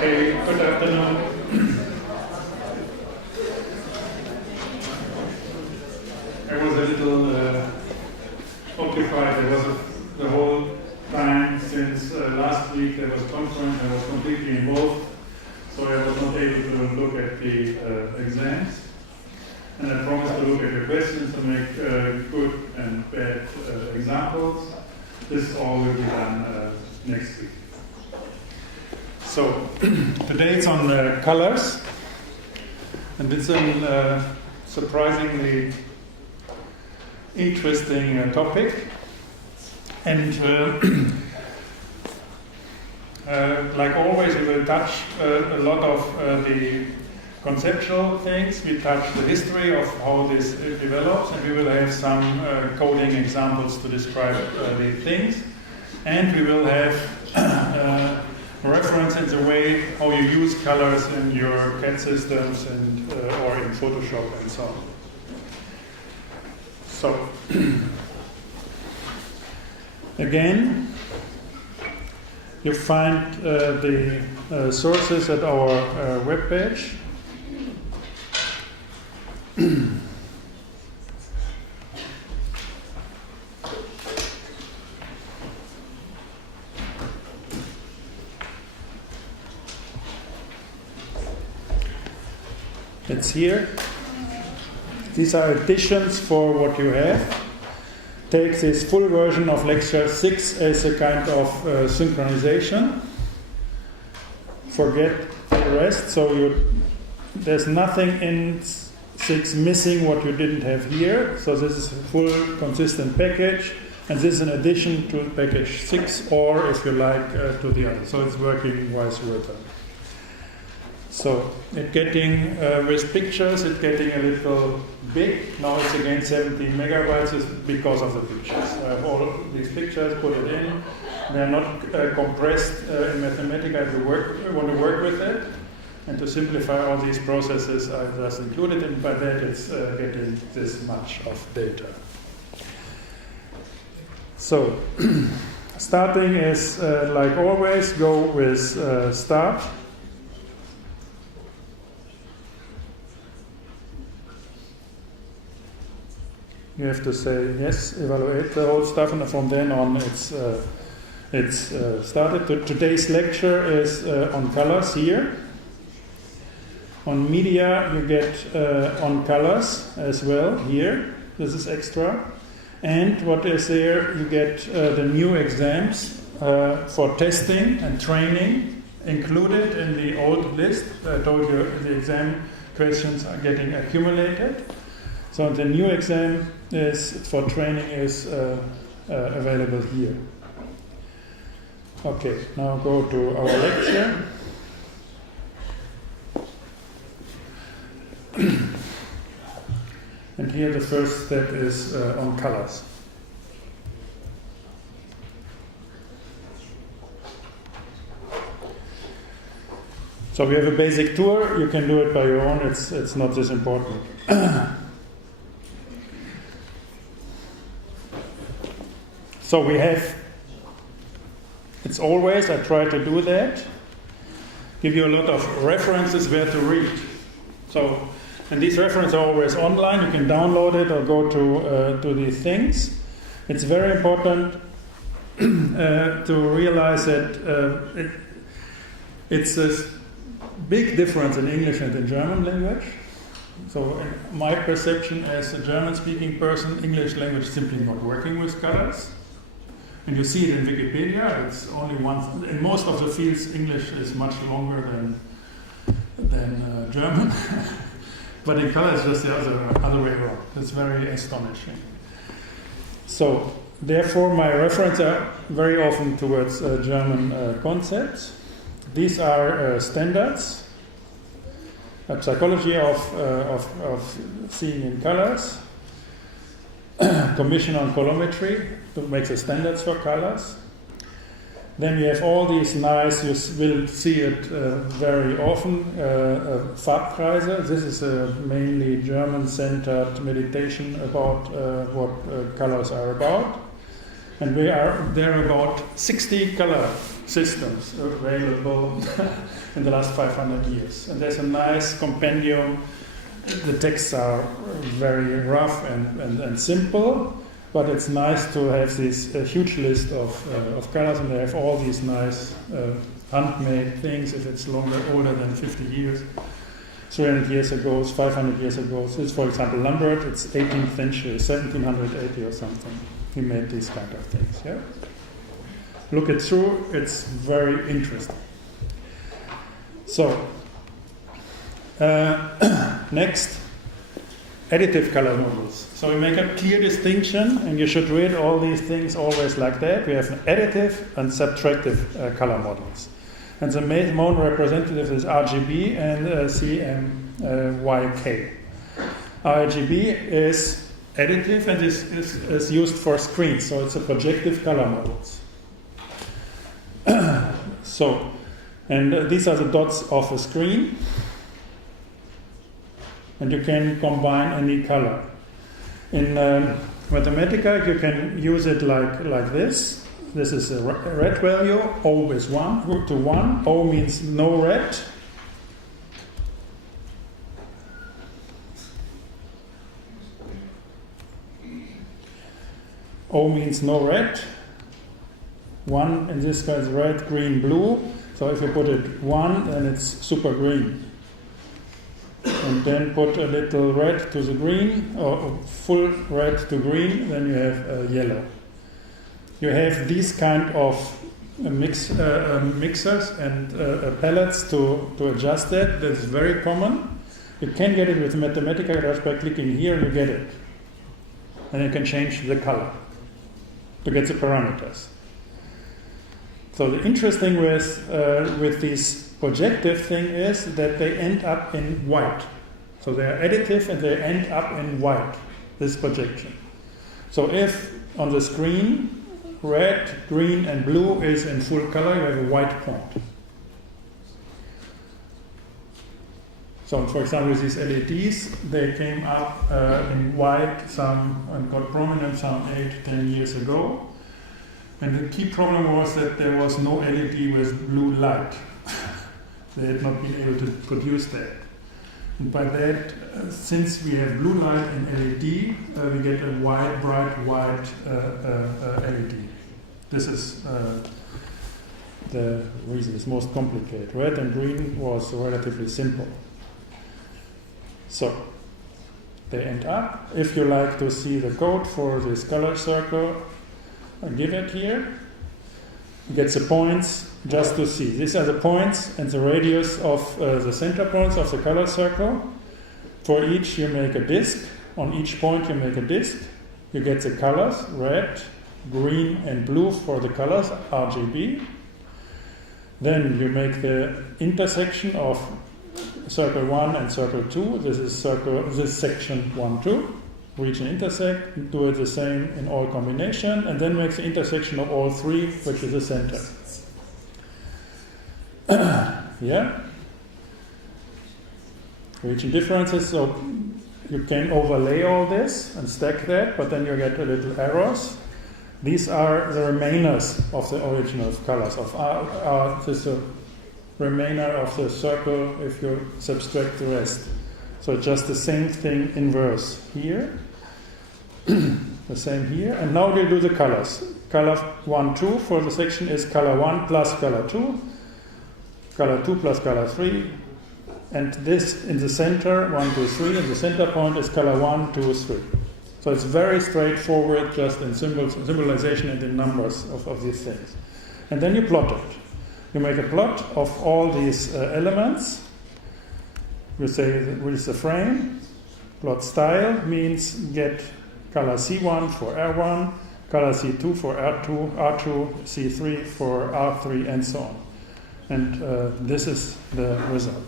Okay, good afternoon. I was a little occupied. There was the whole time since last week there was conference. I was completely involved, so I was not able to look at the exams. And I promised to look at the questions to make good and bad examples. This all will be done next week. So today it's on colors, and it's a surprisingly interesting topic. And like always, we will touch a lot of the conceptual things. We touch the history of how this develops, and we will have some coding examples to describe the things. And we will have reference in the way how you use colors in your CAD systems and or in Photoshop and so on. So again, you find the sources at our webpage. It's here. These are additions for what you have. Take this full version of lecture 6 as a kind of synchronization. Forget the rest. So there's nothing in 6 missing what you didn't have here. So this is a full consistent package. And this is an addition to package 6, or if you like, to the other. So it's working vice versa. So it's getting, with pictures, it's getting a little big. Now it's again 70 megabytes because of the pictures. I have all of these pictures, put it in. They're not compressed in Mathematica if you want to work with it. And to simplify all these processes, I've just included, and by that it's getting this much of data. So, starting is, like always, go with start. You have to say yes, evaluate the whole stuff, and from then on it's started. Today's lecture is on colors here. On media you get on colors as well here. This is extra. And what is there, you get the new exams for testing and training included in the old list. I told you the exam questions are getting accumulated. So the new exam for training is available here. Okay, now go to our lecture. And here the first step is on colors. So we have a basic tour. You can do it by your own. It's not this important. So we have, it's always, I try to do that, give you a lot of references where to read. So, and these references are always online. You can download it or go to these things. It's very important to realize that it's a big difference in English and in German language. So in my perception as a German-speaking person, English language is simply not working with colors. And you see it in Wikipedia. It's only one. In most of the fields, English is much longer than German. But in color, it's just the other way around. It's very astonishing. So, therefore, my references are very often towards German concepts. These are standards, a psychology of seeing in colors, Commission on Colorimetry, to make the standards for colors. Then we have all these nice, you will see it very often, Farbkreise. This is a mainly German-centered meditation about what colors are about. And there are about 60 color systems available in the last 500 years. And there's a nice compendium. The texts are very rough and simple, but it's nice to have this huge list of colors, and they have all these nice handmade things if it's older than 50 years. 300 years ago, 500 years ago. So it's, for example, Lambert, it's 18th century, 1780 or something. He made these kind of things, yeah? Look it through, it's very interesting. So, next, additive color models. So we make a clear distinction, and you should read all these things always like that. We have additive and subtractive color models. And the main representative is RGB and CMYK. RGB is additive and is used for screens, so it's a projective color models. These are the dots of a screen, and you can combine any color. In Mathematica, you can use it like this. This is a red value, O is 1 to 1. O means no red. O means no red. 1 in this case red, green, blue. So if you put it 1, then it's super green. And then put a little red to the green, or full red to green, then you have yellow. You have these kind of mixers and palettes to adjust that. That's very common. You can get it with Mathematica just by clicking here and you get it. And you can change the color to get the parameters. So the interesting with this projective thing is that they end up in white. So they are additive and they end up in white, this projection. So if on the screen red, green and blue is in full color, you have a white point. So for example, these LEDs, they came up in white and got prominent some 8-10 years ago. And the key problem was that there was no LED with blue light. They had not been able to produce that. And by that, since we have blue light in LED, we get a bright white LED. This is the reason it's most complicated. Red and green was relatively simple. So, they end up. If you like to see the code for this color circle, I'll give it here. You get the points just to see. These are the points and the radius of the center points of the color circle. For each you make a disk. On each point you make a disk. You get the colors, red, green and blue for the colors, RGB. Then you make the intersection of circle 1 and circle 2. This is section 1, 2. Region intersect, do it the same in all combination, and then make the intersection of all three, which is the center. Yeah? Region differences, so you can overlay all this and stack that, but then you get a little errors. These are the remainers of the original colors. This is the remainder of the circle if you subtract the rest. So just the same thing inverse here. The same here. And now we do the colors. Color 1, 2 for the section is color 1 plus color 2. Color 2 plus color 3. And this in the center, 1, 2, 3, and the center point is color 1, 2, 3. So it's very straightforward, just in symbolization and in numbers of these things. And then you plot it. You make a plot of all these elements. You say what is the frame. Plot style means get color C1 for R1, color C2 for R2, R2, C3 for R3, and so on. And this is the result.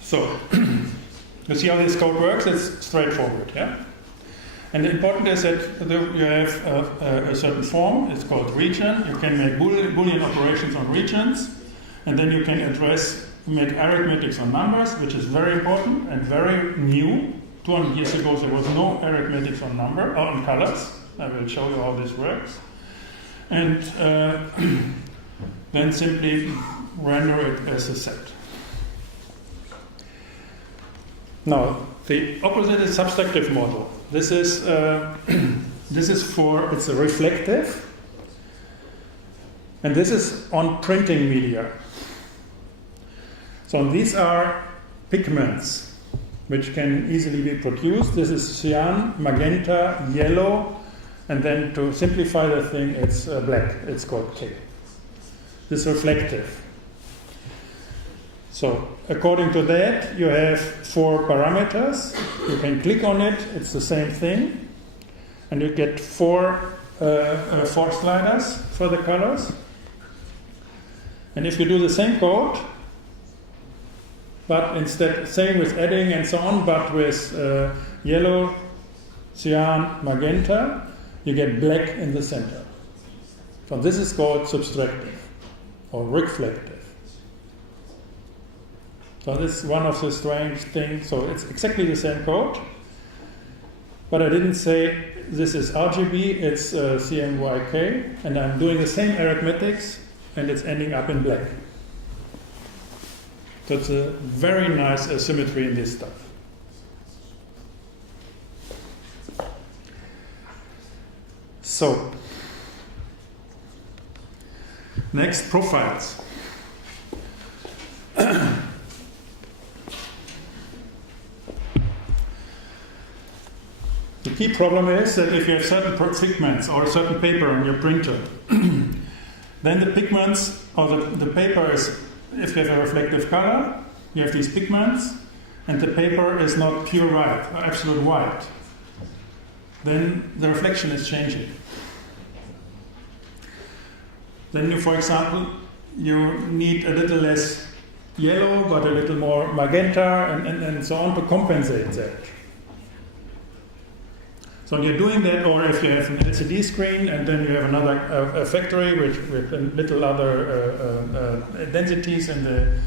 So, you see how this code works? It's straightforward, yeah? And the important is that you have a certain form, it's called region. You can make Boolean operations on regions, and then you can make arithmetics on numbers, which is very important and very new. 200 years ago there was no arithmetics on colors. I will show you how this works. And then simply render it as a set. Now, the opposite is subtractive model. This is it's a reflective, and this is on printing media. So these are pigments which can easily be produced. This is cyan, magenta, yellow, and then to simplify the thing, it's black. It's called K. This is reflective. So according to that, you have 4 parameters. You can click on it. It's the same thing. And you get 4 sliders for the colors. And if you do the same code, but instead, same with adding and so on, but with yellow, cyan, magenta, you get black in the center. So this is called subtractive or reflective. So this is one of the strange things. So it's exactly the same code, but I didn't say this is RGB, it's CMYK, and I'm doing the same arithmetics, and it's ending up in black. So it's a very nice asymmetry in this stuff. So, next, profiles. The key problem is that if you have certain pigments or a certain paper on your printer, then the pigments or the paper is, if you have a reflective color, you have these pigments, and the paper is not pure white or absolute white, then the reflection is changing. Then you, for example, you need a little less yellow but a little more magenta and so on to compensate that. So you're doing that, or if you have an LCD screen and then you have another factory with little other densities in the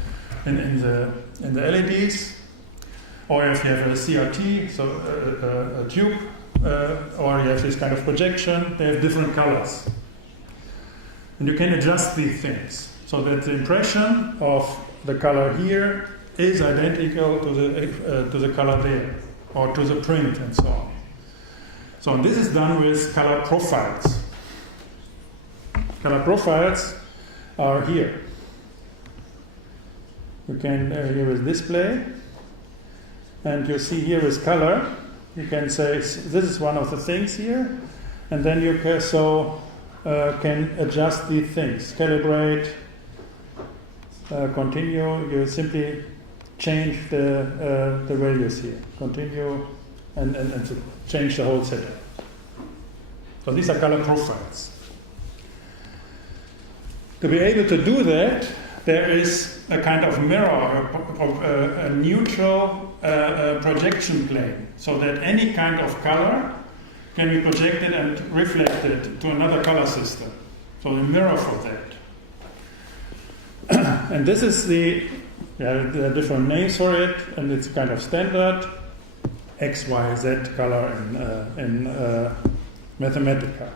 LEDs, or if you have a CRT, so a tube, or you have this kind of projection, they have different colors. And you can adjust these things so that the impression of the color here is identical to the color there, or to the print and so on. So this is done with color profiles. Color profiles are here. You can, here is display, and you see here is color. You can say this is one of the things here, and then you can, can adjust these things, calibrate, continue. You simply change the values here, continue, and change the whole setup. So these are color profiles. To be able to do that, there is a kind of mirror, a neutral projection plane, so that any kind of color can be projected and reflected to another color system. So a mirror for that. And this is there are different names for it, and it's kind of standard. X, Y, Z color in Mathematica.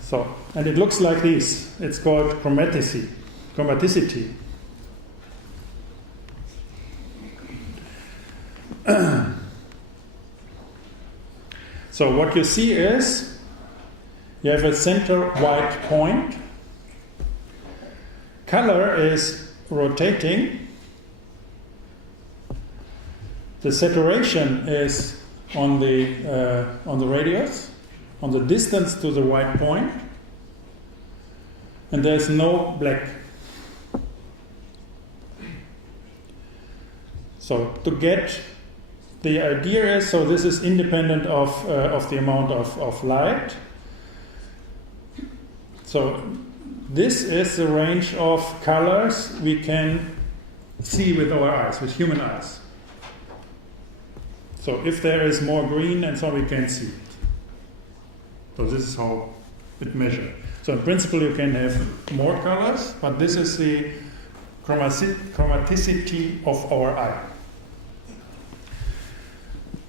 So, and it looks like this. It's called chromaticity. So what you see is you have a center white point. Color is rotating. The saturation is on the radius, on the distance to the white point, and there's no black. So to get the idea is, so this is independent of the amount of light. So this is the range of colors we can see with our eyes, with human eyes. So if there is more green and so we can see it. So this is how it measures. So in principle you can have more colors, but this is the chromaticity of our eye.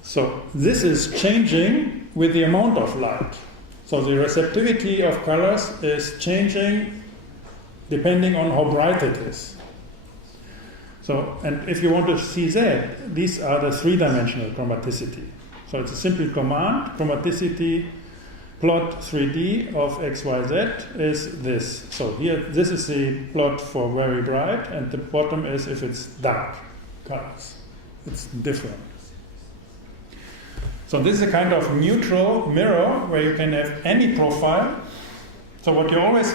So this is changing with the amount of light. So the receptivity of colors is changing depending on how bright it is. So, and if you want to see that, these are the three-dimensional chromaticity. So it's a simple command, chromaticity plot 3D of XYZ is this. So here, this is the plot for very bright, and the bottom is if it's dark colors. It's different. So this is a kind of neutral mirror where you can have any profile. So what you always,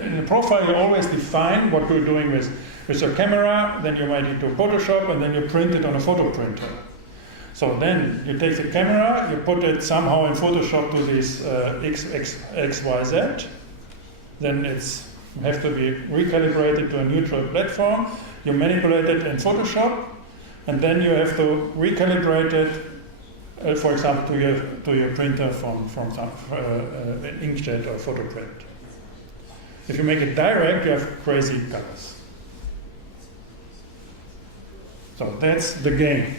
in the profile you always define what you're doing with your camera, then you might into Photoshop, and then you print it on a photo printer. So then you take the camera, you put it somehow in Photoshop to this XYZ, then it's have to be recalibrated to a neutral platform. You manipulate it in Photoshop, and then you have to recalibrate it, for example, to your printer from some inkjet or photo print. If you make it direct, you have crazy colors. So that's the game.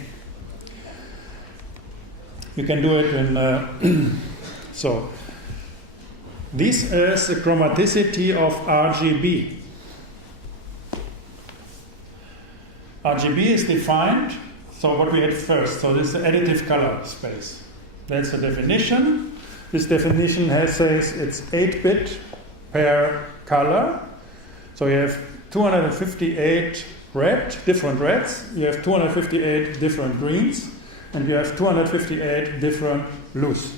You can do it in. So this is the chromaticity of RGB. RGB is defined. So what we had first. So this is the additive color space. That's the definition. This definition says it's 8-bit per color. So you have 258 different reds. You have 258 different greens. And you have 258 different blues.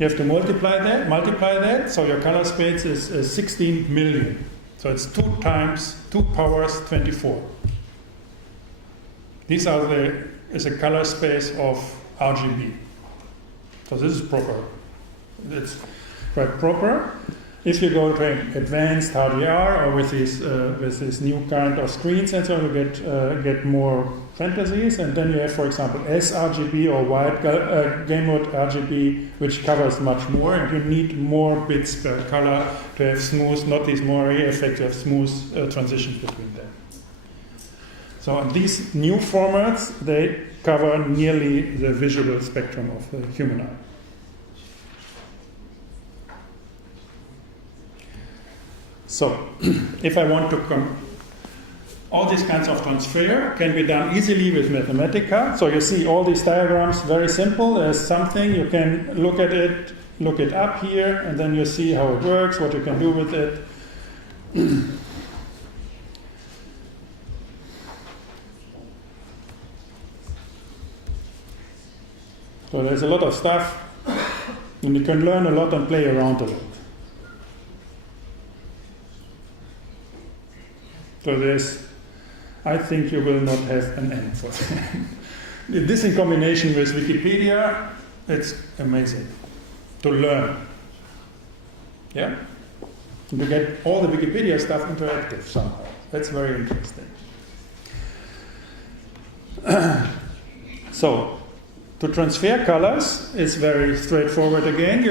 You have to multiply that, so your color space is 16 million. So it's 2 times 2 powers 24. These is a color space of RGB. So this is proper. It's quite proper. If you go to advanced HDR or with this new kind of screens and so on, you get more fantasies, and then you have, for example, sRGB or wide game mode RGB, which covers much more, and you need more bits per color to have smooth, not these more effects, to have smooth transitions between them. So these new formats, they cover nearly the visual spectrum of the human eye. So, if I want to all these kinds of transfer can be done easily with Mathematica. So you see all these diagrams, very simple. There's something, you can look at it, look it up here, and then you see how it works, what you can do with it. So there's a lot of stuff, and you can learn a lot and play around a lot. So I think you will not have an end for that. This in combination with Wikipedia, it's amazing to learn. Yeah? To get all the Wikipedia stuff interactive somehow. That's very interesting. So, to transfer colors is very straightforward again.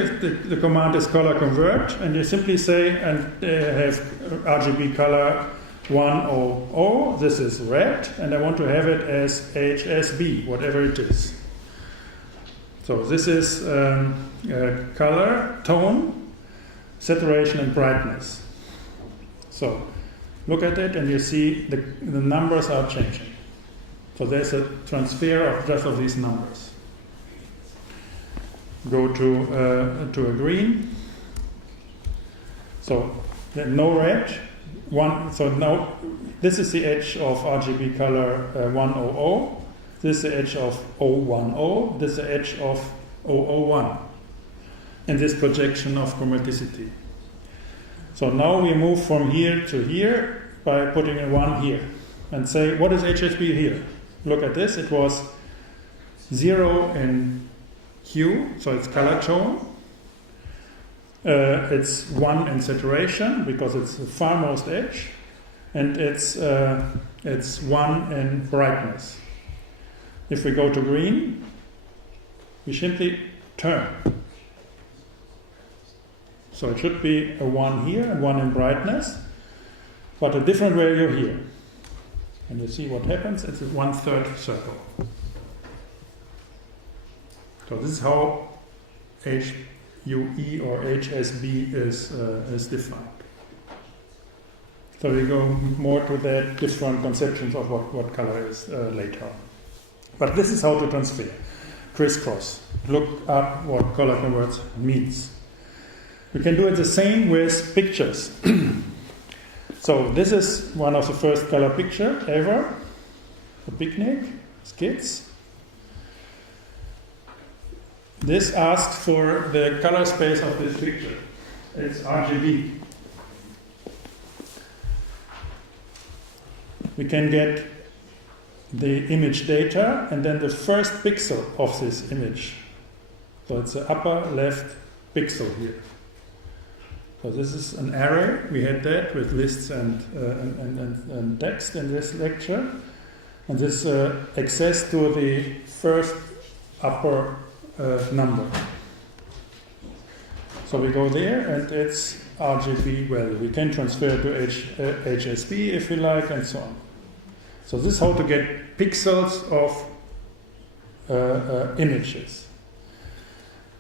The command is color convert, and you simply say and have RGB color 100, this is red, and I want to have it as HSB, whatever it is. So this is color, tone, saturation, and brightness. So look at it, and you see the numbers are changing. So there's a transfer of just of these numbers. Go to a green. So no red. So now this is the edge of RGB color 100. This is the edge of 010. This is the edge of 001. And this projection of chromaticity. So now we move from here to here by putting a 1 here. And say, what is HSB here? Look at this. It was 0 in hue, so it's color tone. It's 1 in saturation because it's the farmost edge, and it's 1 in brightness. If we go to green, we simply turn. So it should be a 1 here and 1 in brightness, but a different value here. And you see what happens? It's a 1/3 circle. So this is how HUE or HSB is defined. So we go more to that, different conceptions of what color is later on. But this is how to transfer. Crisscross. Look up what color converts means. We can do it the same with pictures. So this is one of the first color picture ever. A picnic, kids. This asks for the color space of this picture. It's RGB. We can get the image data and then the first pixel of this image. So it's the upper left pixel here. So this is an array. We had that with lists and text in this lecture. And this access to the first upper number. So we go there and it's RGB value. We can transfer to HSB if you like and so on. So this is how to get pixels of images.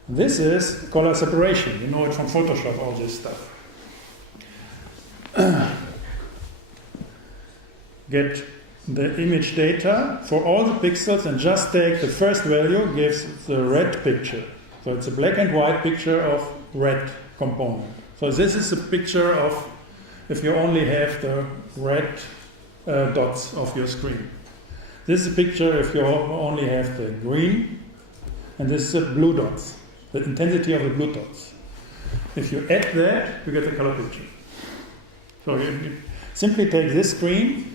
This is color separation. You know it from Photoshop, all this stuff. Get the image data for all the pixels and just take the first value, gives the red picture. So it's a black and white picture of red component. So this is a picture of if you only have the red dots of your screen. This is a picture if you only have the green, and this is the blue dots, the intensity of the blue dots. If you add that, you get the color picture. So you simply take this screen,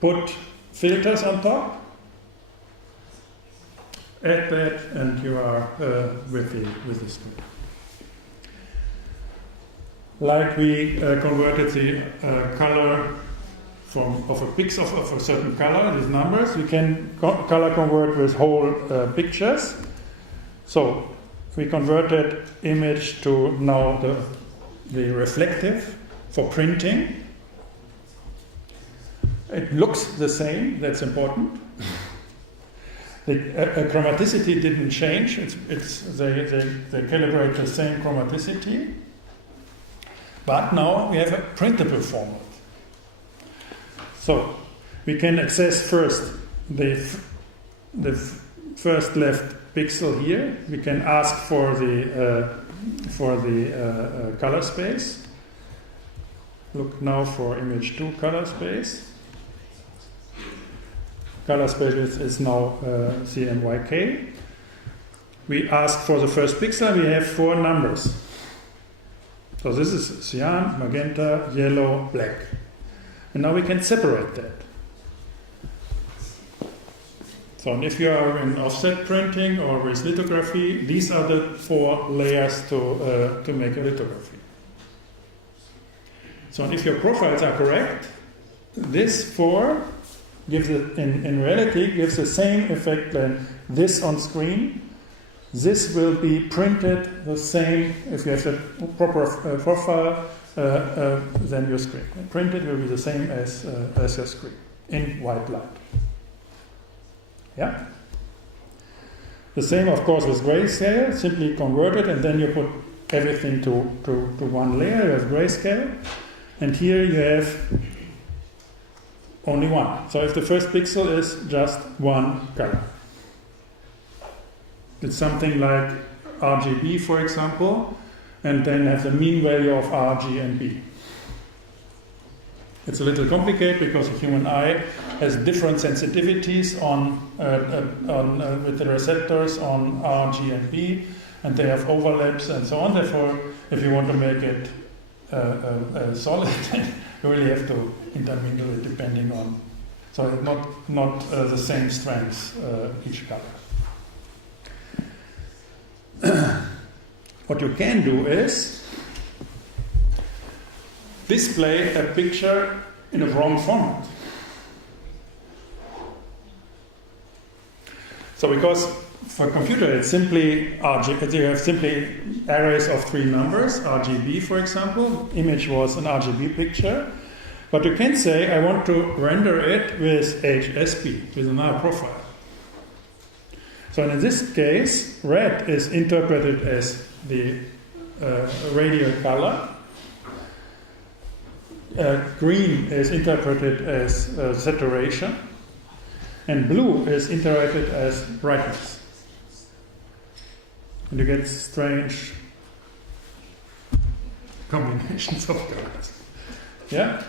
put filters on top, add that, and you are with the screen. Like we converted the color of a pixel of a certain color, these numbers, we can color convert with whole pictures. So we converted image to now the reflective for printing. It looks the same, that's important. The chromaticity didn't change, they calibrate the same chromaticity. But now we have a printable format. So we can access first the first left pixel here. We can ask for the color space. Look now for image 2 color space. Color space is now CMYK. We ask for the first pixel. We have 4 numbers. So this is cyan, magenta, yellow, black. And now we can separate that. So if you are in offset printing or with lithography, these are the 4 layers to make a lithography. So if your profiles are correct, this 4 gives it, in reality gives the same effect than this on screen. This will be printed the same if you have the proper profile than your screen. Printed will be the same as your screen in white light. Yeah. The same, of course, with grayscale. Simply convert it, and then you put everything to one layer. You have grayscale, and here you have only one. So if the first pixel is just one color. It's something like RGB, for example, and then have the mean value of R, G, and B. It's a little complicated because the human eye has different sensitivities with the receptors on R, G, and B, and they have overlaps and so on. Therefore, if you want to make it solid, you really have to intermingle it depending on. So it's not the same strength each color. What you can do is display a picture in a wrong format. So because for a computer it's simply RGB, you have simply arrays of 3 numbers, RGB for example, image was an RGB picture, but you can say I want to render it with HSB, with another profile. So in this case, red is interpreted as the radial color. Green is interpreted as saturation. And blue is interpreted as brightness. And you get strange combinations of colors. Yeah?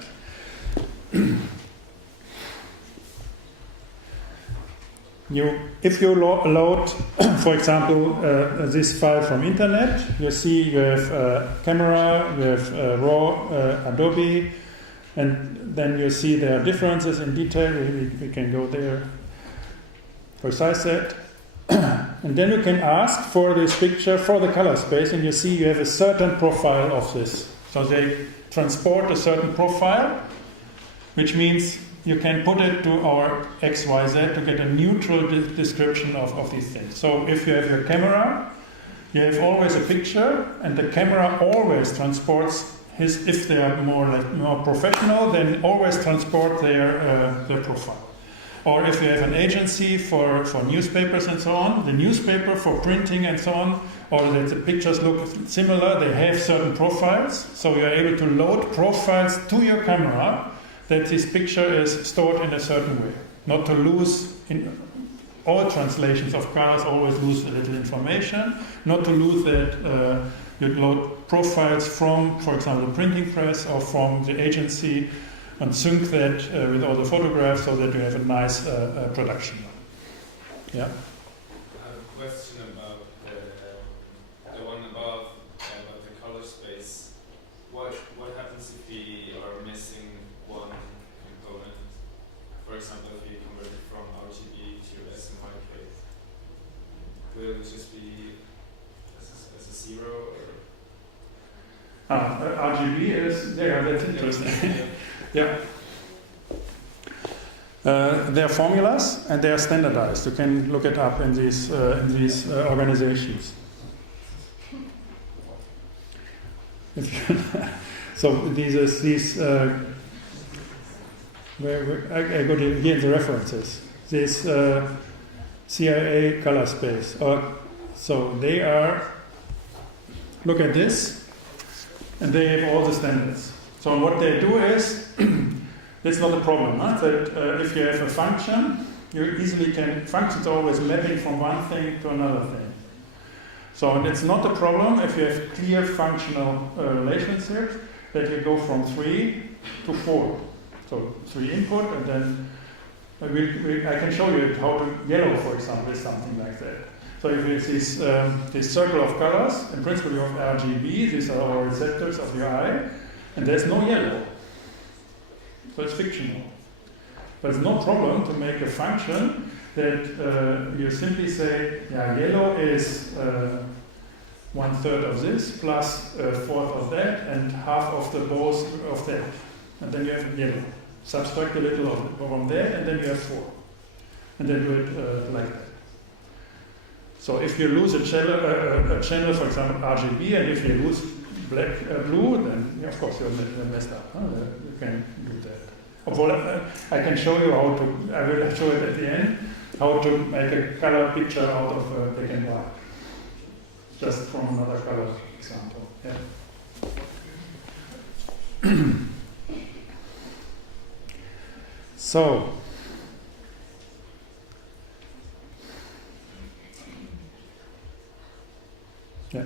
If you load, for example, this file from internet, you see you have camera, you have raw Adobe, and then you see there are differences in detail. We can go there, precise that. And then you can ask for this picture for the color space, and you see you have a certain profile of this. So they transport a certain profile, which means you can put it to our XYZ to get a neutral description of these things. So if you have your camera, you have always a picture, and the camera always transports if they are more professional, then always transport their profile. Or if you have an agency for newspapers and so on, the newspaper for printing and so on, or that the pictures look similar, they have certain profiles, so you're able to load profiles to your camera that this picture is stored in a certain way. Not to lose, in all translations of colors always lose a little information, not to lose that you load profiles from, for example, the printing press or from the agency and sync that with all the photographs so that you have a nice production. Yeah? I have a question about the one above, about the color space. What happens if we are missing one component? For example, if we convert it from RGB to SMYK, will it just be as a zero? Or? RGB is, yeah, that's interesting. Yeah. There are formulas and they are standardized. You can look it up in these organizations. So these I go to here in the references. This CIA color space. So they are. Look at this, and they have all the standards. So what they do is, that's not a problem, huh? That if you have a function, you easily can, functions are always mapping from one thing to another thing. So it's not a problem if you have clear functional relationships that you go from 3 to 4. So 3 input, and then I can show you how to, yellow for example is something like that. So if it's this circle of colors, in principle you have RGB, these are our receptors of your eye, and there's no yellow. So it's fictional. But it's no problem to make a function that you simply say, yeah, yellow is 1/3 of this plus 1/4 of that and half of the both of that. And then you have yellow. Subtract a little from that and then you have 4. And then do it like that. So if you lose a channel, for example, RGB, and if you lose blue, then of course you're messed up. Huh? You can do that. Although I can show you how to, I will show it at the end, how to make a color picture out of black and white. Just from another color example. Yeah. So, yeah.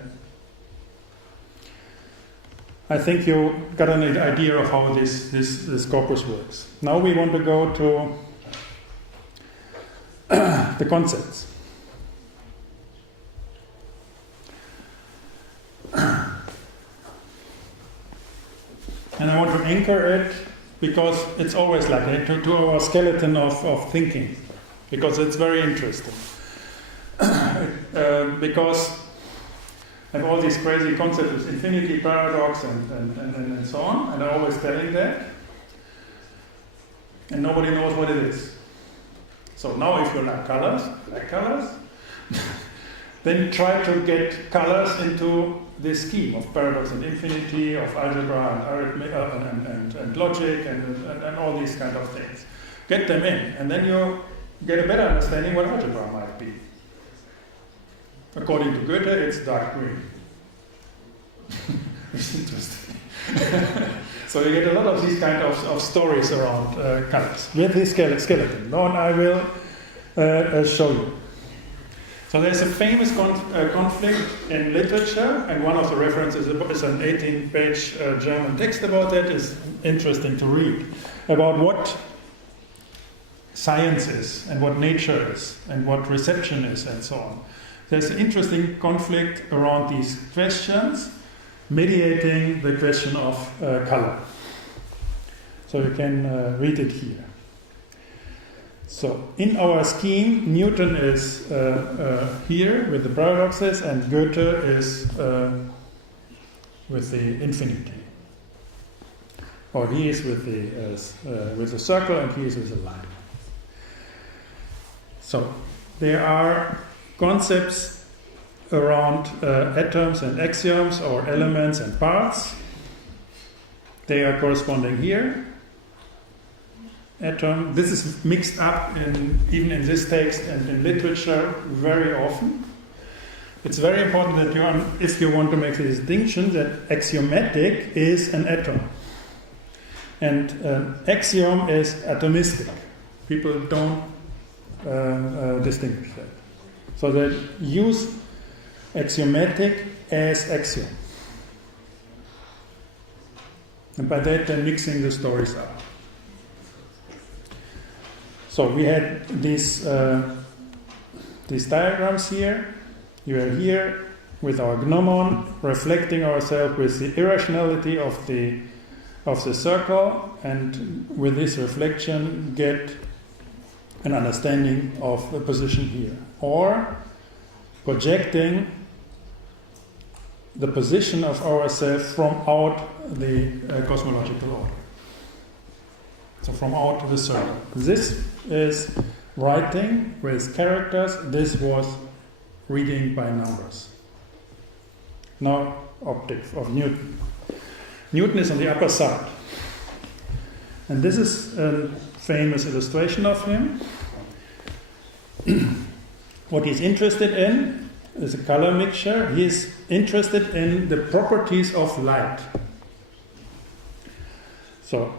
I think you got an idea of how this corpus works. Now we want to go to the concepts. And I want to anchor it because it's always like that, to our skeleton of thinking, because it's very interesting. Because I have all these crazy concepts of infinity, paradox, and so on, and I'm always telling that. And nobody knows what it is. So now if you like colors, black colors, then try to get colors into this scheme of paradox and infinity, of algebra and arithmetic and logic and all these kind of things. Get them in, and then you get a better understanding what algebra might be. according to Goethe, it's dark green. It's interesting. So you get a lot of these kind of stories around colors with this skeleton. Now I will show you. So there's a famous conflict in literature, and one of the references is an 18-page German text about that. Is interesting to read about what science is and what nature is and what reception is and so on. There's an interesting conflict around these questions, mediating the question of color. So you can read it here. So in our scheme, Newton is here with the paradoxes, and Goethe is with the infinity. Or he is with the circle, and he is with the line. So there are concepts around atoms and axioms, or elements and parts. They are corresponding here. Atom. This is mixed up even in this text and in literature very often. It's very important that if you want to make the distinction, that axiomatic is an atom. And axiom is atomistic. People don't distinguish that. So they use axiomatic as axiom. And by that they're mixing the stories up. So we had these diagrams here. You are here with our gnomon, reflecting ourselves with the irrationality of the circle, and with this reflection get an understanding of the position here, or projecting the position of ourselves from out the cosmological order. So from out the circle. This is writing with characters. This was reading by numbers. Now, optics of Newton. Newton is on the upper side. And this is a famous illustration of him. What he's interested in is a color mixture. He's interested in the properties of light. So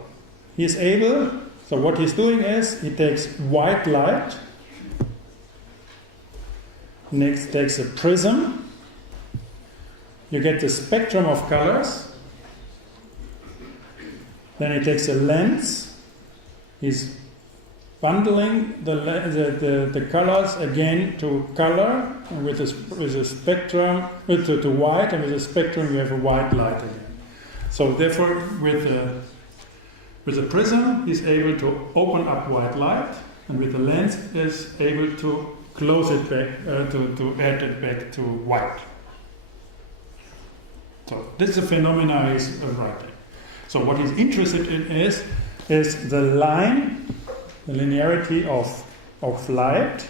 he's able, so what he's doing is he takes white light, next takes a prism, you get the spectrum of colors, then he takes a lens, he's bundling the colors again to color, and with a spectrum, to white, and with a spectrum you have a white light again. So therefore with a prism, he's able to open up white light, and with the lens, is able to close it back, to add it back to white. So this is a phenomena he's writing. So what he's interested in is the line, the linearity of light,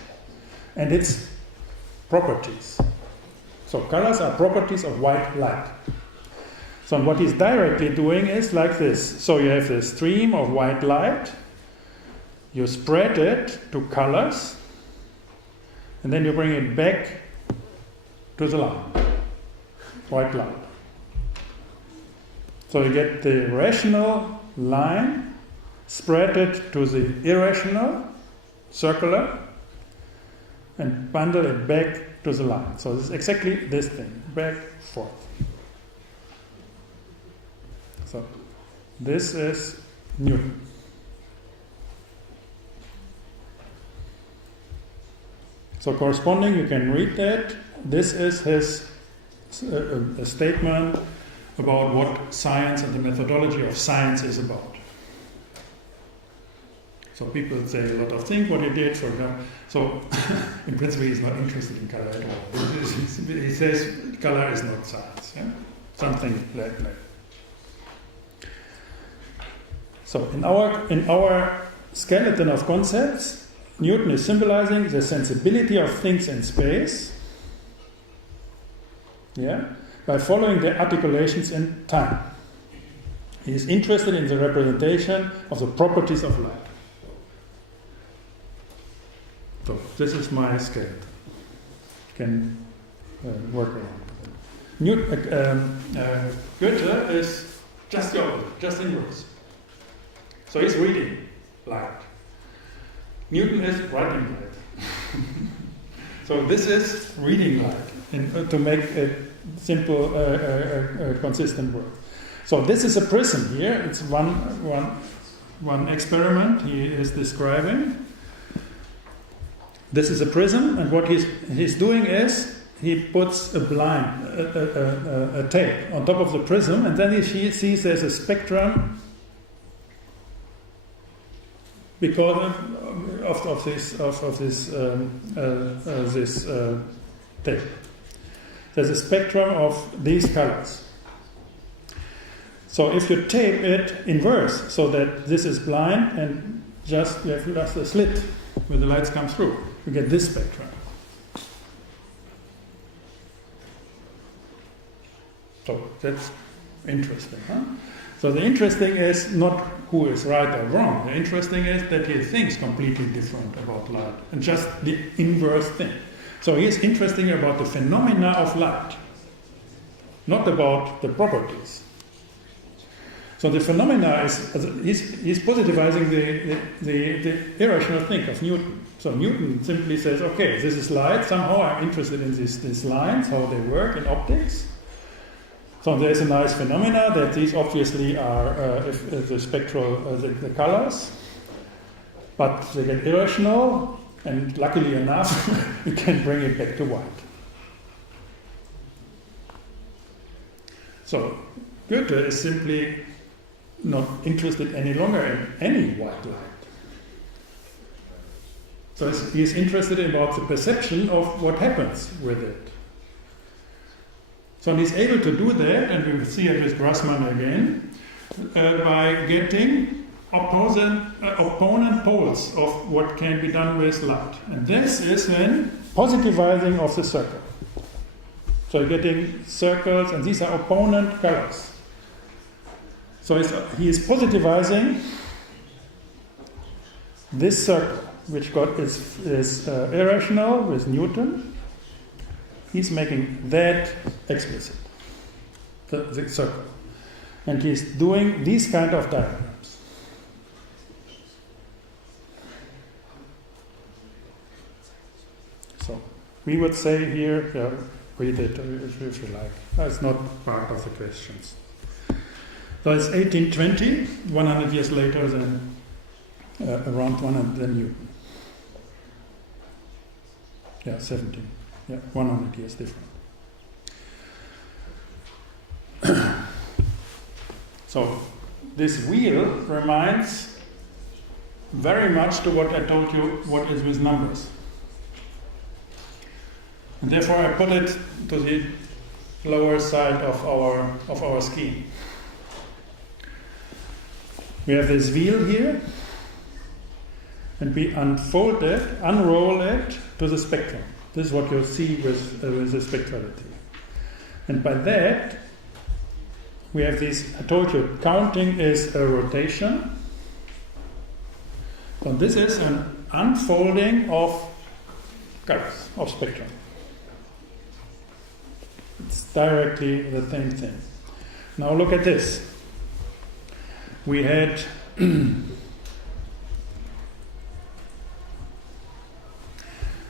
and its properties. So colors are properties of white light. So what he's directly doing is like this. So you have the stream of white light, you spread it to colors, and then you bring it back to the line, white light. So you get the rational line, spread it to the irrational, circular, and bundle it back to the line. So this is exactly this thing, back, forth. So this is Newton. So corresponding, you can read that. This is his a statement about what science and the methodology of science is about. So people say a lot of things what he did, for example. So in principle he's not interested in color at all. He says color is not science. Yeah? Something like that. So in our skeleton of concepts, Newton is symbolizing the sensibility of things in space, by following their articulations in time. He is interested in the representation of the properties of light. So this is my skeleton. work around. Goethe is just the opposite, just inverse. So he's reading light. Newton is writing light. So this is reading light, to make a simple, consistent word. So this is a prism here. It's one experiment he is describing. This is a prism, and what he's doing is he puts a tape on top of the prism, and then he sees there's a spectrum because of this tape. There's a spectrum of these colors. So if you tape it inverse, so that this is blind and you have just a slit where the lights come through, you get this spectrum. So that's interesting, huh? So the interesting is not who is right or wrong. The interesting is that he thinks completely different about light, and just the inverse thing. So he is interesting about the phenomena of light, not about the properties. So the phenomena is, he's positivizing the irrational thing of Newton. So Newton simply says, okay, this is light, somehow I'm interested in these lines, how they work in optics. So there's a nice phenomena that these obviously are the spectral, the colors, but they get irrational, and luckily enough, you can bring it back to white. So Goethe is simply not interested any longer in any white light. So he's interested about the perception of what happens with it. So he's able to do that, and we will see it with Grassmann again, by getting opponent poles of what can be done with light. And this is then positivizing of the circle. So you're getting circles, and these are opponent colors. So he is positivizing this circle, which is irrational with Newton. He's making that explicit, the circle. And he's doing these kind of diagrams. So we would say here, read it if you like. That's not part of the questions. So it's 1820, 100 years later than around 100 than Newton. Yeah, 17. Yeah, 100 years different. So this wheel reminds very much to what I told you what is with numbers. And therefore I put it to the lower side of our scheme. We have this wheel here, and we unroll it to the spectrum. This is what you'll see with the spectrality. And by that, we have this, I told you, counting is a rotation. So this is an unfolding of colors, of spectrum. It's directly the same thing. Now look at this. We had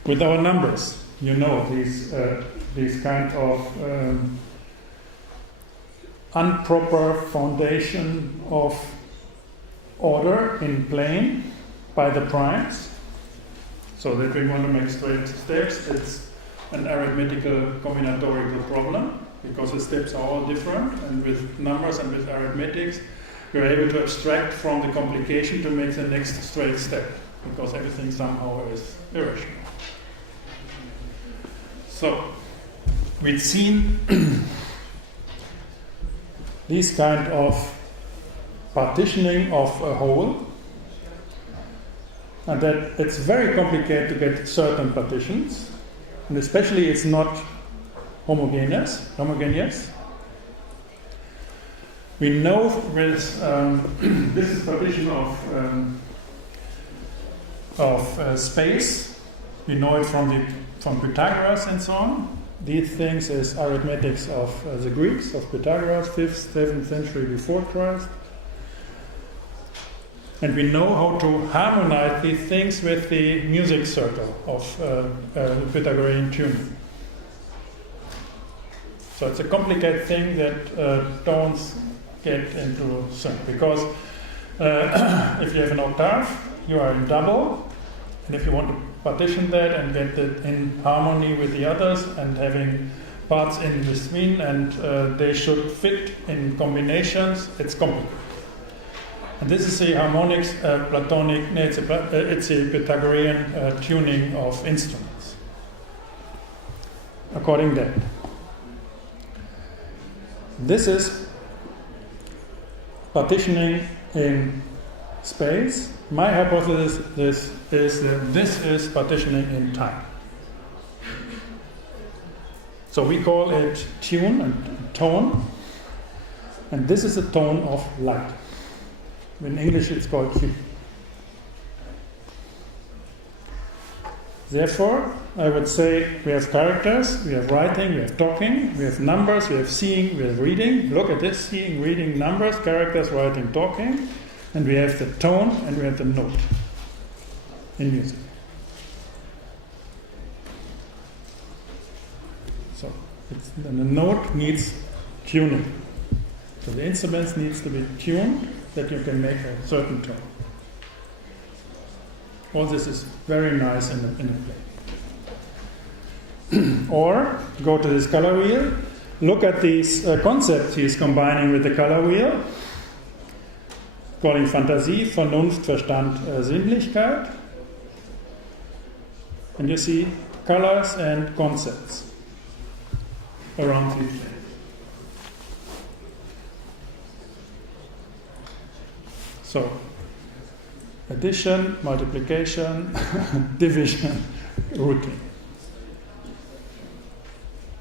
with our numbers, you know, these kind of improper foundation of order in plane by the primes, so that we want to make straight steps. It's an arithmetical combinatorial problem, because the steps are all different, and with numbers and with arithmetics, we're able to abstract from the complication to make the next straight step, because everything somehow is irrational. So, we've seen this kind of partitioning of a whole, and that it's very complicated to get certain partitions, and especially it's not homogeneous. We know with this is partition of space. We know it from Pythagoras and so on. these things is arithmetics of the Greeks, of Pythagoras, 5th, 7th century before Christ. And we know how to harmonize these things with the music circle of Pythagorean tuning. So it's a complicated thing that tones get into sync. Because if you have an octave, you are in double. And if you want to partition that and get it in harmony with the others and having parts in between and they should fit in combinations, it's complicated. And this is the harmonics Platonic, it's a Pythagorean tuning of instruments. According to that. This is partitioning in space. My hypothesis is that this is partitioning in time. So we call it tune and tone, and this is a tone of light. In English it's called hue. Therefore, I would say we have characters, we have writing, we have talking, we have numbers, we have seeing, we have reading. Look at this, seeing, reading, numbers, characters, writing, talking. And we have the tone and we have the note in music. So, and the note needs tuning. So the instruments needs to be tuned that you can make a certain tone. All this is very nice in a play. Or go to this color wheel, look at these concepts he's combining with the color wheel, calling Fantasie, Vernunft, Verstand, Sinnlichkeit. And you see colors and concepts around these things. So, addition, multiplication, division, routing.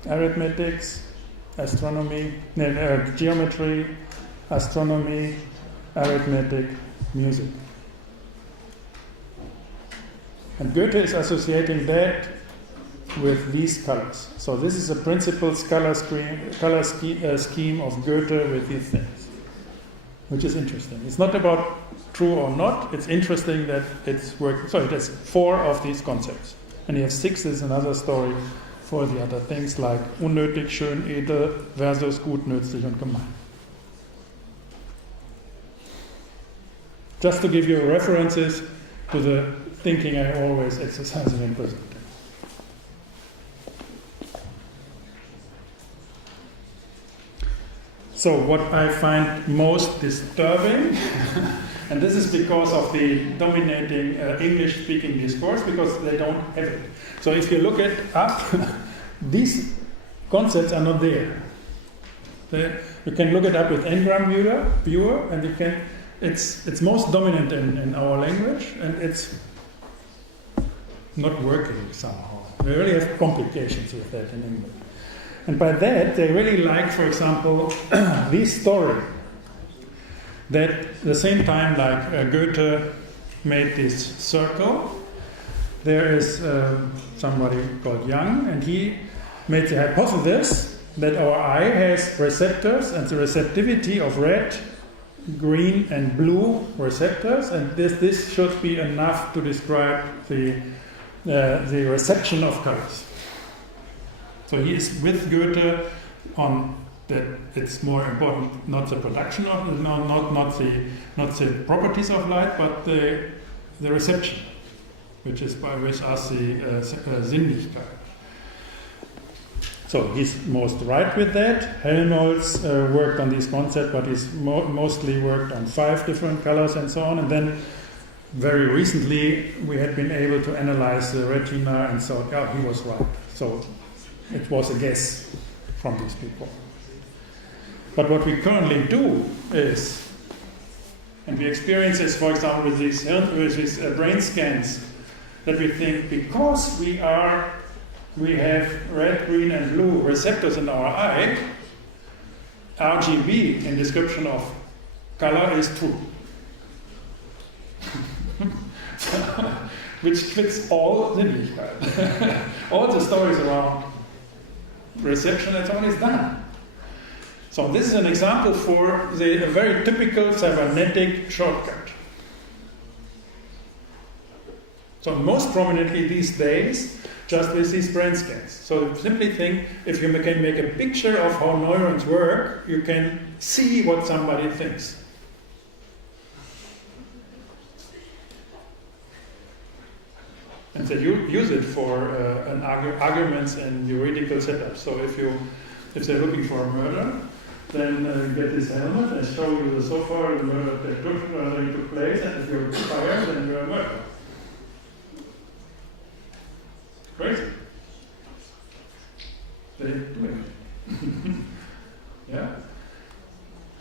Arithmetics, astronomy, geometry, astronomy, arithmetic, music. And Goethe is associating that with these colors. So this is a principal color scheme of Goethe with these things, which is interesting. It's not about true or not, it's interesting that it's working. So it has 4 of these concepts. And you have 6 is another story for the other things like unnötig, schön, edel versus gut, nützlich und gemein. Just to give you references to the thinking I always exercise in presenting. So what I find most disturbing, and this is because of the dominating English-speaking discourse, because they don't have it. So if you look it up, these concepts are not there. You can look it up with Ngram viewer, and you can. It's most dominant in our language, and it's not working somehow. We really have complications with that in English. And by that, they really like, for example, this story. That at the same time, like Goethe made this circle, there is somebody called Young, and he made the hypothesis that our eye has receptors, and the receptivity of red, green, and blue receptors, and this should be enough to describe the reception of colors. So he is with Goethe on that it's more important not the production of not the properties of light, but the reception, which is by which us the Sinnlichkeit. So he's most right with that. Helmholtz worked on this concept, but he's mostly worked on 5 different colors and so on. And then very recently we had been able to analyze the retina and so he was right. So it was a guess from these people. But what we currently do is, and we experience this, for example, with these brain scans, that we think because we have red, green, and blue receptors in our eye, RGB in description of color is true. Which fits all Sinnlichkeit. All the stories around reception and so on is done. So this is an example for a very typical cybernetic shortcut. So most prominently these days, just with these brain scans. So simply think, if you can make a picture of how neurons work, you can see what somebody thinks. And so you use it for arguments and juridical setups. So if they're looking for a murder, then you get this helmet and show you so far the murder that took place, and if you're fired, then you're a murderer. Crazy. They're doing it. Yeah?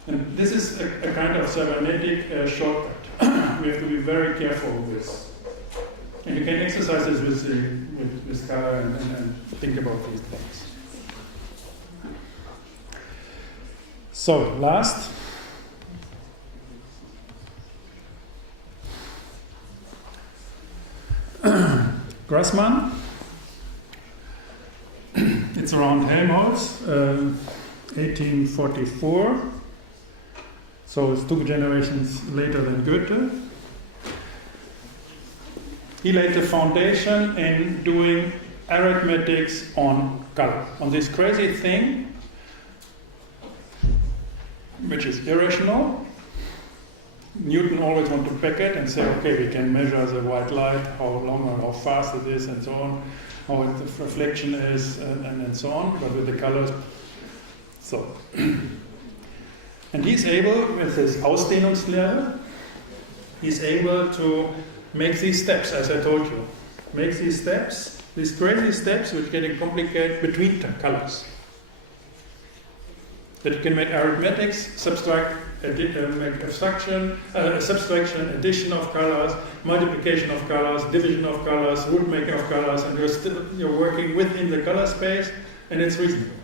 And this is a kind of cybernetic shortcut. We have to be very careful with this. And you can exercise this with color and think about these things. So, last. Grassmann. It's around Helmholtz, 1844. So it's 2 generations later than Goethe. He laid the foundation in doing arithmetics on color, on this crazy thing, which is irrational. Newton always wanted to back it and say, okay, we can measure the white light, how long or how fast it is, and so on, how the reflection is, and so on, but with the colors. So, and he's able, with his Ausdehnungslehre, he's able to make these steps, as I told you. Make these steps, these crazy steps, which getting complicated between colors. That you can make arithmetics, subtraction, addition of colors, multiplication of colors, division of colors, root making of colors, and you're working within the color space, and it's reasonable.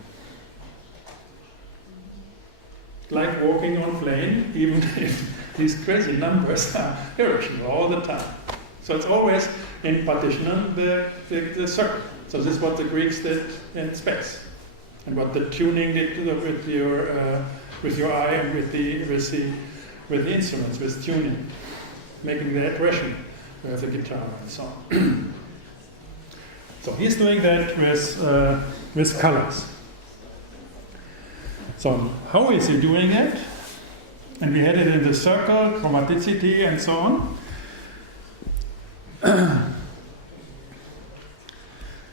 Like walking on plane, even if these crazy numbers are irrational all the time. So it's always in partitioning the circle. So this is what the Greeks did in space, and what the tuning did with your eye and with the instruments, with tuning, making that rational. You have the guitar and so on. So he's doing that with colors. So how is he doing it? And we had it in the circle, chromaticity, and so on.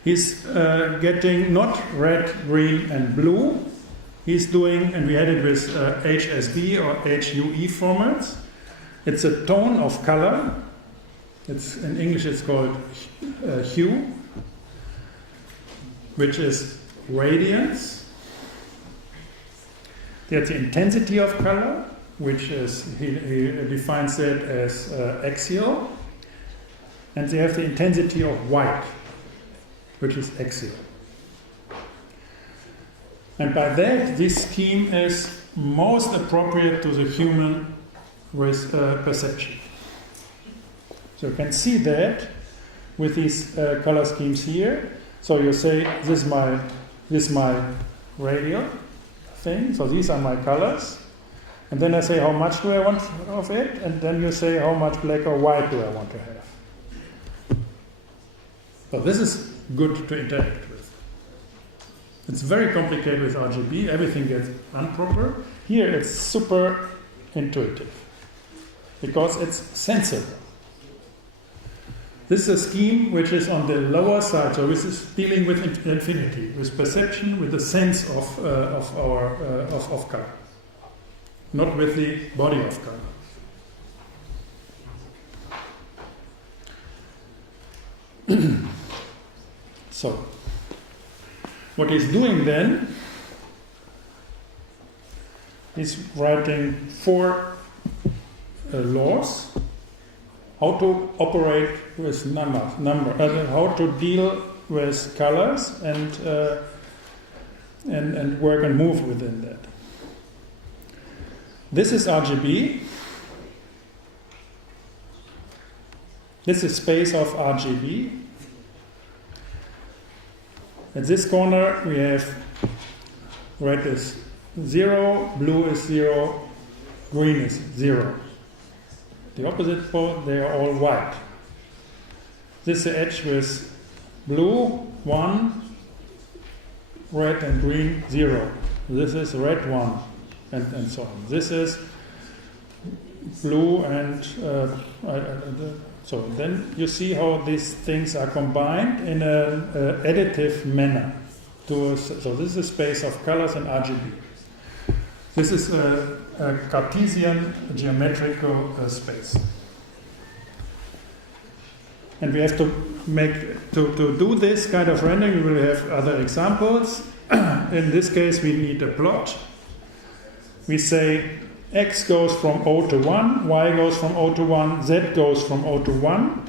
He's getting not red, green, and blue. He's doing, and we had it with HSB or HUE formats. It's a tone of color. It's in English it's called hue, which is radiance. There's the intensity of color, which is, he defines that as axial. And they have the intensity of white, which is axial. And by that, this scheme is most appropriate to the human with perception. So you can see that with these color schemes here. So you say, this is my radial thing, so these are my colors. And then I say, how much do I want of it? And then you say, how much black or white do I want to have? So this is good to interact with. It's very complicated with RGB. Everything gets improper. Here it's super intuitive because it's sensible. This is a scheme which is on the lower side, so this is dealing with infinity, with perception, with the sense of color, not with the body of color. So, what he's doing then, he's writing 4 laws. How to operate with how to deal with colors and work and move within that. This is RGB. This is space of RGB. At this corner we have red is 0, blue is 0, green is 0. The opposite pole, they are all white. This is the edge with blue 1, red and green 0. This is red 1, and so on. This is blue and so then you see how these things are combined in an additive manner. So this is a space of colors and RGB. This is a Cartesian geometrical space. And we have to to do this kind of rendering, we will have other examples. In this case, we need a plot. We say x goes from 0 to 1, y goes from 0 to 1, z goes from 0 to 1.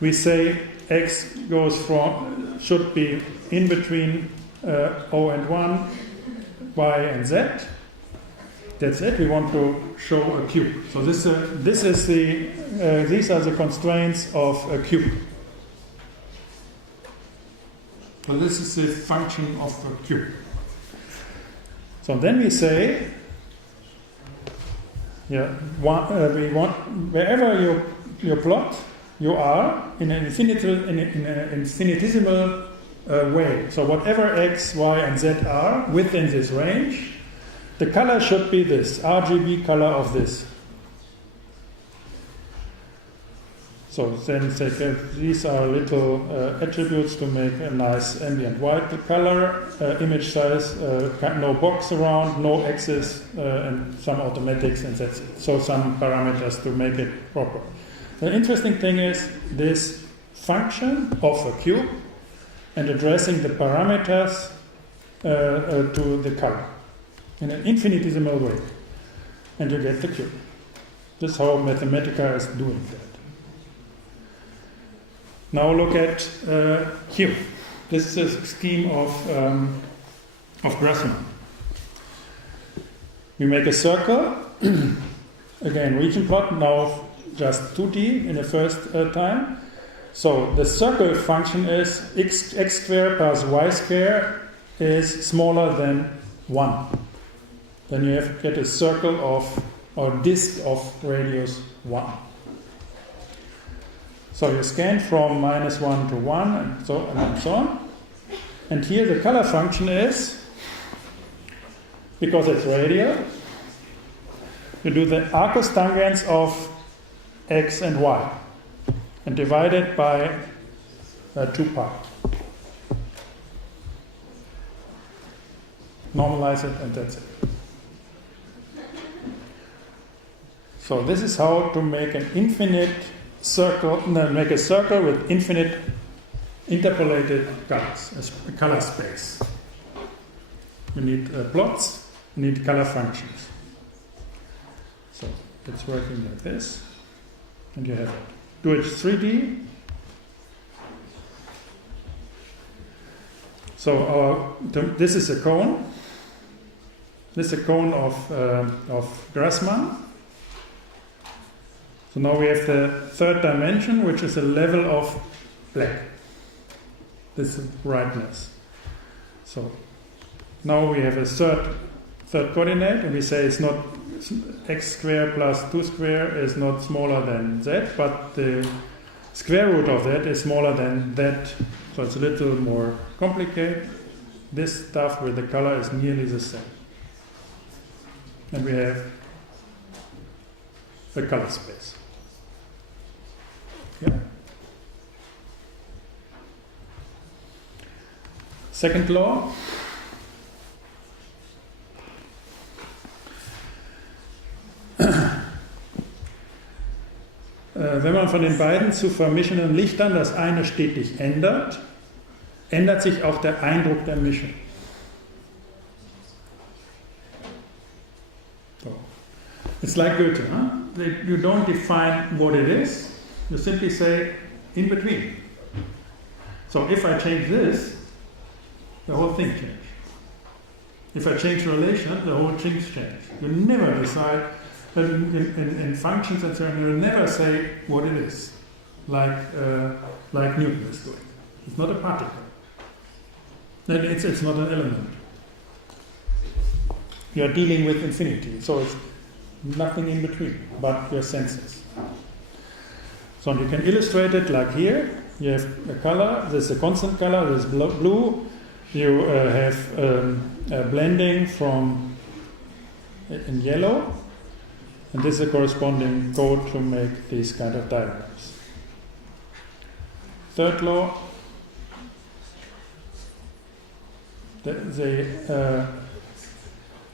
We say x should be in between 0 and 1, y and z. That's it. We want to show a cube. So these are the constraints of a cube. So this is the function of a cube. So then we say, we want wherever you plot, you are in an infinitesimal way. So whatever x, y, and z are within this range, the color should be this RGB color of this. So then these are little attributes to make a nice ambient white color, image size, no box around, no axis, and some automatics, and that's it. So some parameters to make it proper. The interesting thing is this function of a cube and addressing the parameters to the color in an infinitesimal way. And you get the cube. This is how Mathematica is doing that. Now look at cube. This is a scheme of Grassmann. We make a circle, again region plot, now just 2D in the first time. So the circle function is x squared plus y squared is smaller than 1. Then you have to get a circle or disk of radius 1. So you scan from -1 to 1 and so on. And here the color function is, because it's radial, you do the arcus tangens of x and y and divide it by 2 pi. Normalize it and that's it. So this is how to make an infinite circle, make a circle with infinite interpolated colors, a color space. We need plots, we need color functions. So it's working like this, and you have it. Do it 3D. So this is a cone. This is a cone of Grassmann. So now we have the third dimension, which is a level of black. This is brightness. So now we have a third coordinate, and we say it's not x squared plus 2 squared is not smaller than z, but the square root of that is smaller than that. So it's a little more complicated. This stuff with the color is nearly the same. And we have the color space. Yeah. Second law. Wenn man von den beiden zu vermischenden Lichtern das eine stetig ändert, ändert sich auch der Eindruck der Mischung. So. It's like Goethe, huh? You don't define what it is, you simply say in between. So if I change this, the whole thing changes. If I change relation, the whole thing changes. You never decide, in functions and so on, you never say what it is, like Newton is doing. It's not a particle. Then it's not an element. you're dealing with infinity. So it's nothing in between but your senses. So you can illustrate it like here. You have a color, there's a constant color, there's blue. You have a blending from in yellow, and this is a corresponding code to make these kind of diagrams. Third law,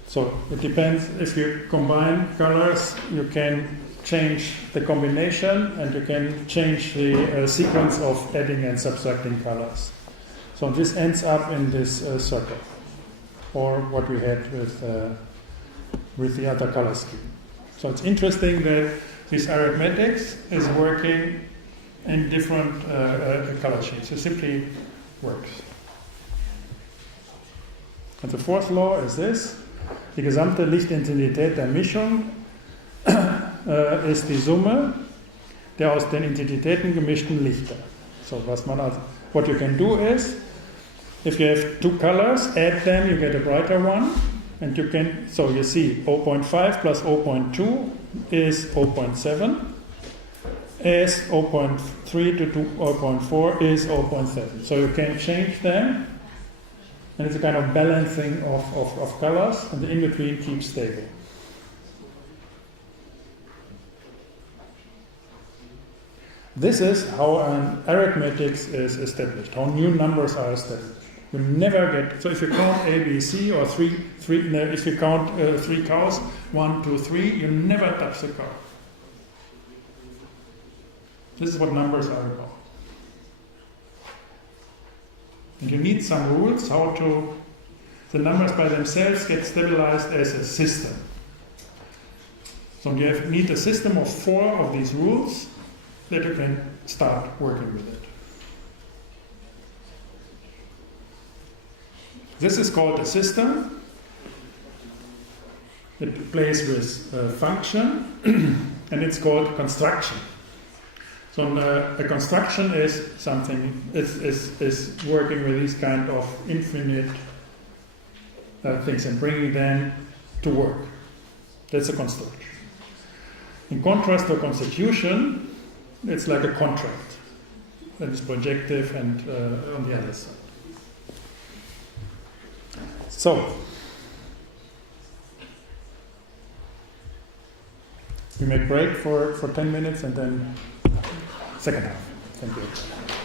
so it depends. If you combine colors, you can change the combination and you can change the sequence of adding and subtracting colors. So this ends up in this circle, or what we had with the other color scheme. So it's interesting that this arithmetics is working in different color sheets. It simply works. And the fourth law is this. Die gesamte Lichtintensität der Mischung ist die Summe der aus den Intensitäten gemischten Lichter. So what you can do is, if you have two colors, add them, you get a brighter one. And you can, so you see 0.5 plus 0.2 is 0.7, as 0.3 to 0.4 is 0.7. So you can change them, and it's a kind of balancing of colors, and the in-between keeps stable. This is how an arithmetics is established, how new numbers are established. You never get, so if you count A, B, C, or if you count 3 cows, 1, 2, 3, you never touch the cow. This is what numbers are about. And you need some rules how to, the numbers by themselves get stabilized as a system. So you need a system of 4 of these rules that you can start working with it. This is called a system. It plays with function, and it's called construction. So a construction is something is working with these kind of infinite things and bringing them to work. That's a construction. In contrast to a constitution, it's like a contract that is projective and on the other side. So, we make break for 10 minutes and then second half. Thank you.